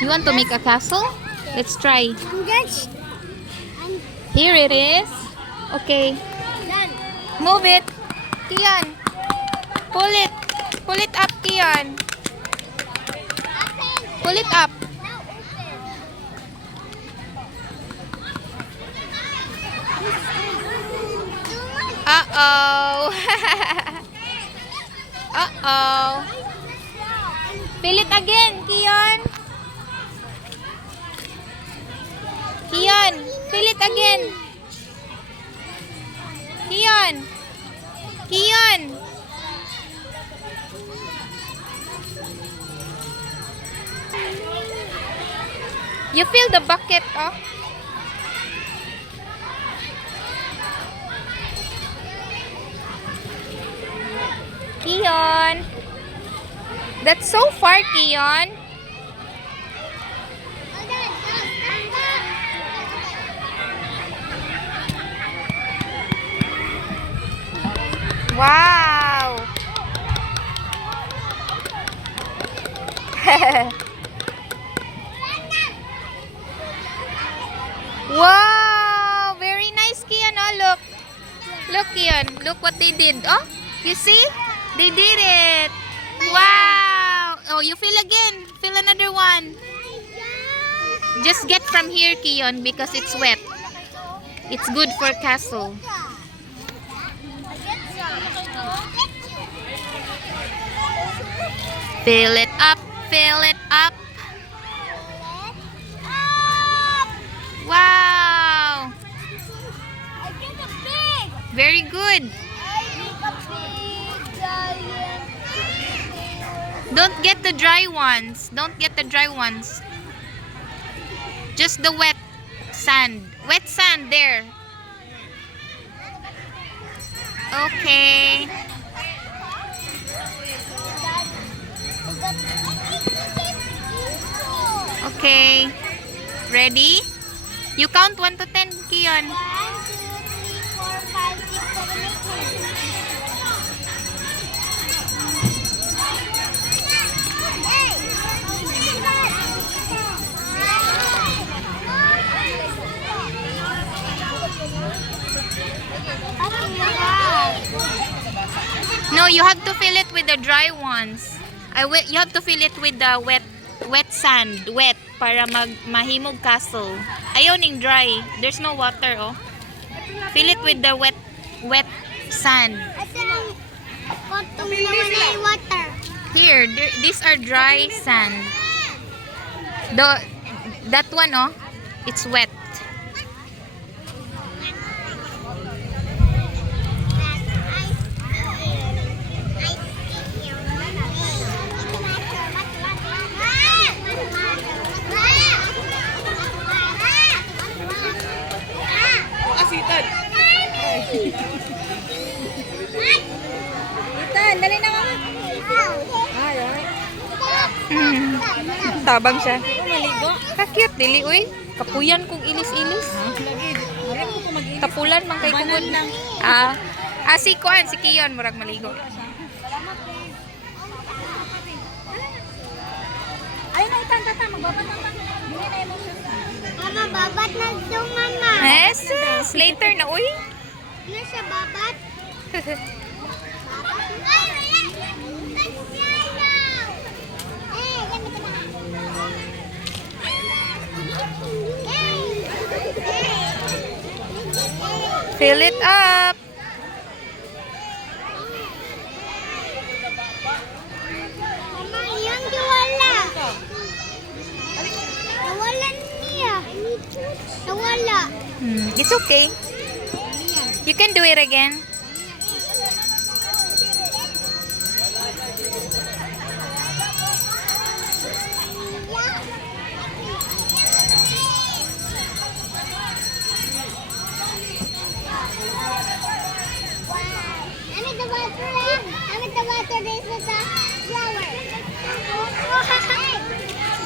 You want to make a castle? Let's try. That's Here it is. Okay. done. Move it. Kian. Pull it. Pull it up, Kian. Pull it up. Now open. Uh-oh. Uh-oh. Fill it again, Kian. Kian, fill it again. Kian. Kian. You fill the bucket, oh. Kian. That's so far, Kian. Wow. Wow, very nice, Kian. Oh, look. Look, Kian. Look what they did. Oh, you see? They did it. Wow. Oh, you fill again. Fill another one. Just get from here, Kian, because it's wet. It's good for castle. Fill it up. Fill it up. Wow. I get a big. Very good. I make a big giant. Don't get the dry ones. Don't get the dry ones. Just the wet sand. Wet sand there. Okay. Okay. Ready? You count 1 to 10, Kian. 1, 2, 3, 4, 5, 6, 7, 8. No, you have to fill it with the dry ones. You have to fill it with the wet sand, wet para mahimog castle. Ayaw ning dry. There's no water, oh. Fill it with the wet sand. Water. Here, these are dry sand. That one, oh, it's wet. Itan, dali na mama. Ay, ay. Tabang siya. Maligo. Kakiyot, dili, uy. Kapuyan kong ilis-ilis. Alam ko mag-inis. Tapulan man kay Banan kugod. lang. Si Kuan, si Kiyon, murag maligo. Ay na itan, tata. Magbabat na ta. Dili na emotion. Mama, babat na daw, mama. Yes, later na, uy. Ano siya, babat? Fill it up. Mama, yung nawala. Nawala niya. Nawala. It's okay. You can do it again.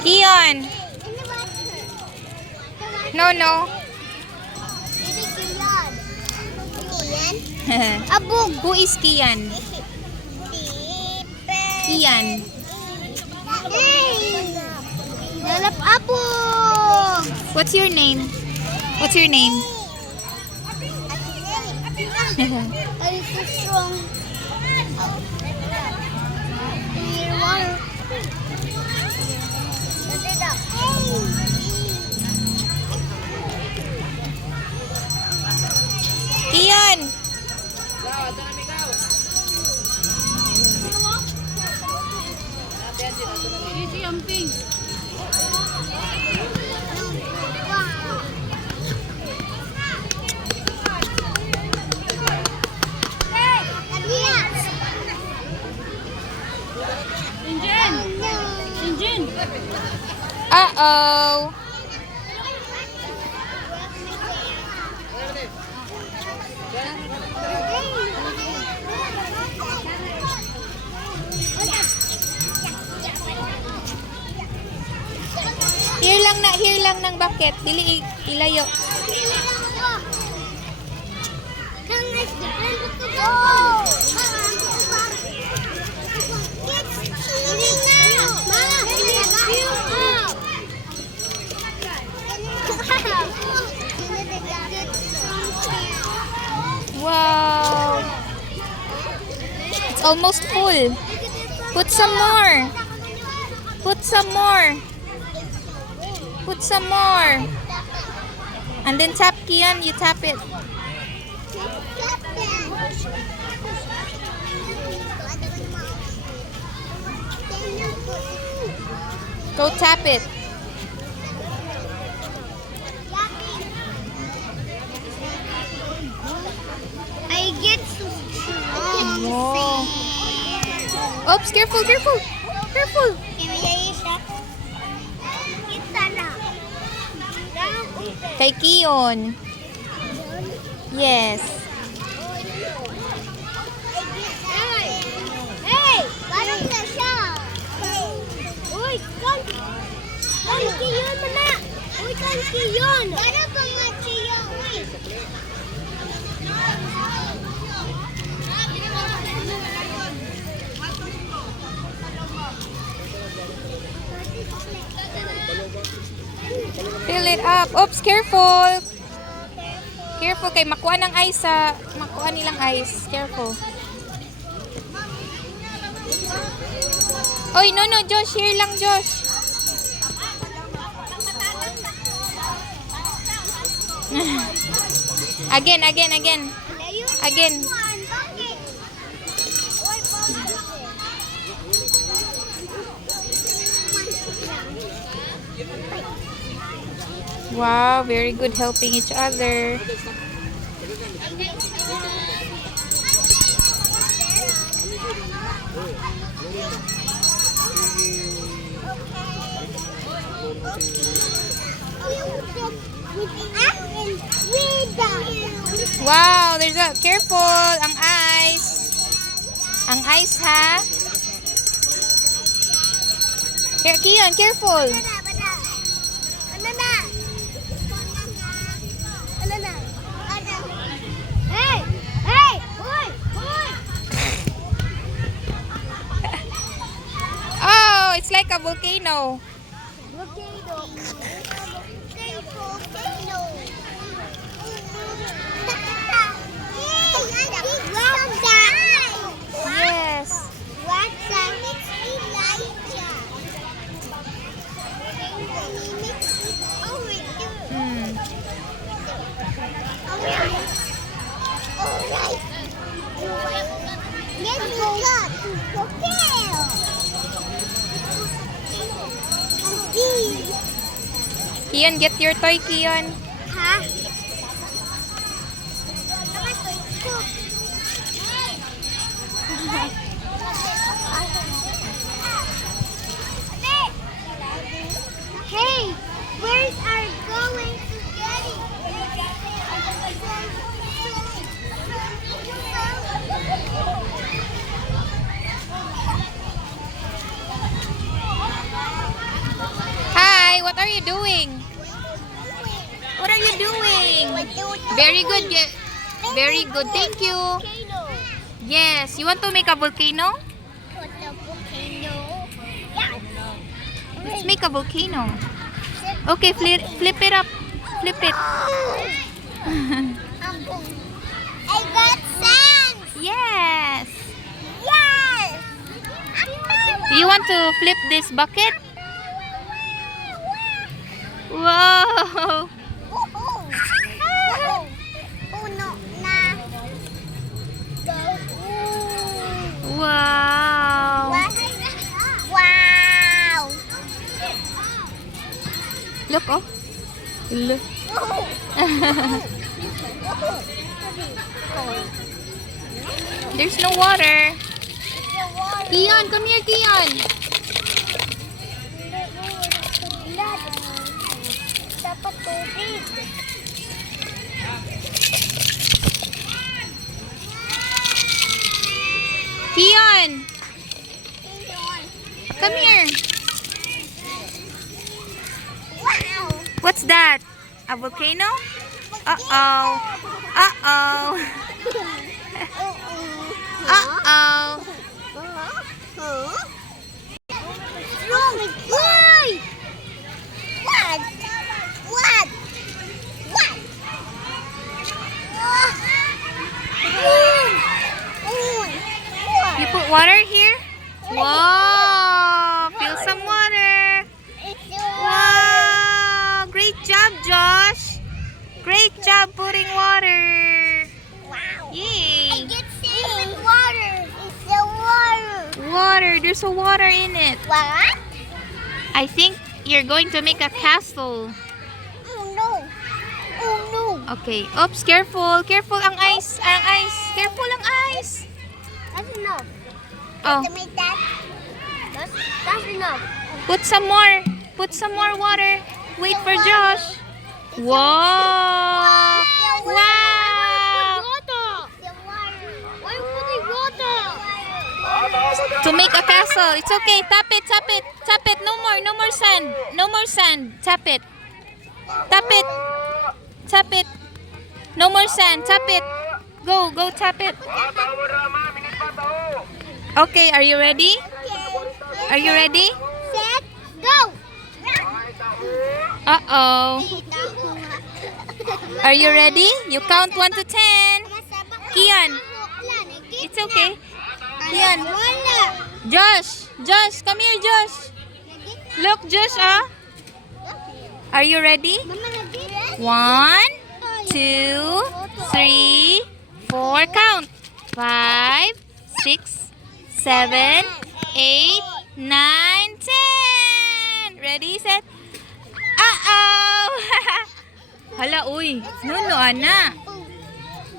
Kiyon. No, no. Abog. Who is Kian? Kian. Dalap What's your name? What's your name? Are you so strong? Your water. Kian! Uh-oh. Here lang ng bucket. Dili ilayo. Wow. It's almost full. Put some more. Put some more. Put some more. And then tap, Kian. You tap it. Go tap it. I get so strong. Wow. Oops, careful, careful. Careful. Kay Kion. Yes. Hey! Parang na siya. Uy, kan Kiyon mo na. Uy, kan Kiyon. Para ba machiyo, uy. Fill it up. Oops, careful. Careful kay makuha ng ice sa makuha nilang ice. Careful. Oy, no, Josh. Here lang, Josh. Again. Again. Wow, very good helping each other. Wow, there's a careful ang ice. Ang ice ha. Kian, careful. Oh, it's like a volcano. Yes. Hmm. Kian, get your toy, Kian. Ha? Hey, where's our going to get it? Hi, what are you doing? What are you doing? Very good. Very good. Thank you. Yes. You want to make a volcano? What the volcano? Yeah. Let's make a volcano. Okay, flip it up. Flip it. I got sand. Yes. Yes. You want to flip this bucket? Whoa. Puno na. Wow. Wow. Look, oh. Look. There's no water. Kian, come here, Kian. Dapat tubig. Kian, come here. Wow. What's that? A volcano? Uh-oh. Uh-oh. Uh-oh. Wrong. Why? What? What? What? You put water here? Wow. Feel some water. Wow. Great job, Josh. Great job putting water. Wow. Yay. I get sick with water. It's the water. Water. There's a water in it. What? I think you're going to make a castle. Oh no. Oh no. Okay. Oops, careful. Careful ang ice. Ang ice. Careful ang ice. That's enough. Oh, To make that. That's enough. put some more. Put some more water. Wait for Josh. Wow. Wow. The water. Why are you putting water? To make a castle. It's okay. Tap it, tap it, tap it. No more, no more sand. No more sand. Tap it. Tap it. Tap it. No more sand. Tap it. Go, go tap it. Okay, are you ready? Are you ready? Set, go. Uh-oh. Are you ready? You count 1 to 10. Kian. It's okay. Kian. Josh. Josh, come here, Josh. Look, Josh, ah. Are you ready? 1, 2, 3, 4. Count. 5, 6, 7, 8, 9, 10. Ready, set. Uh-oh. Hala, uy. Nuno, ana.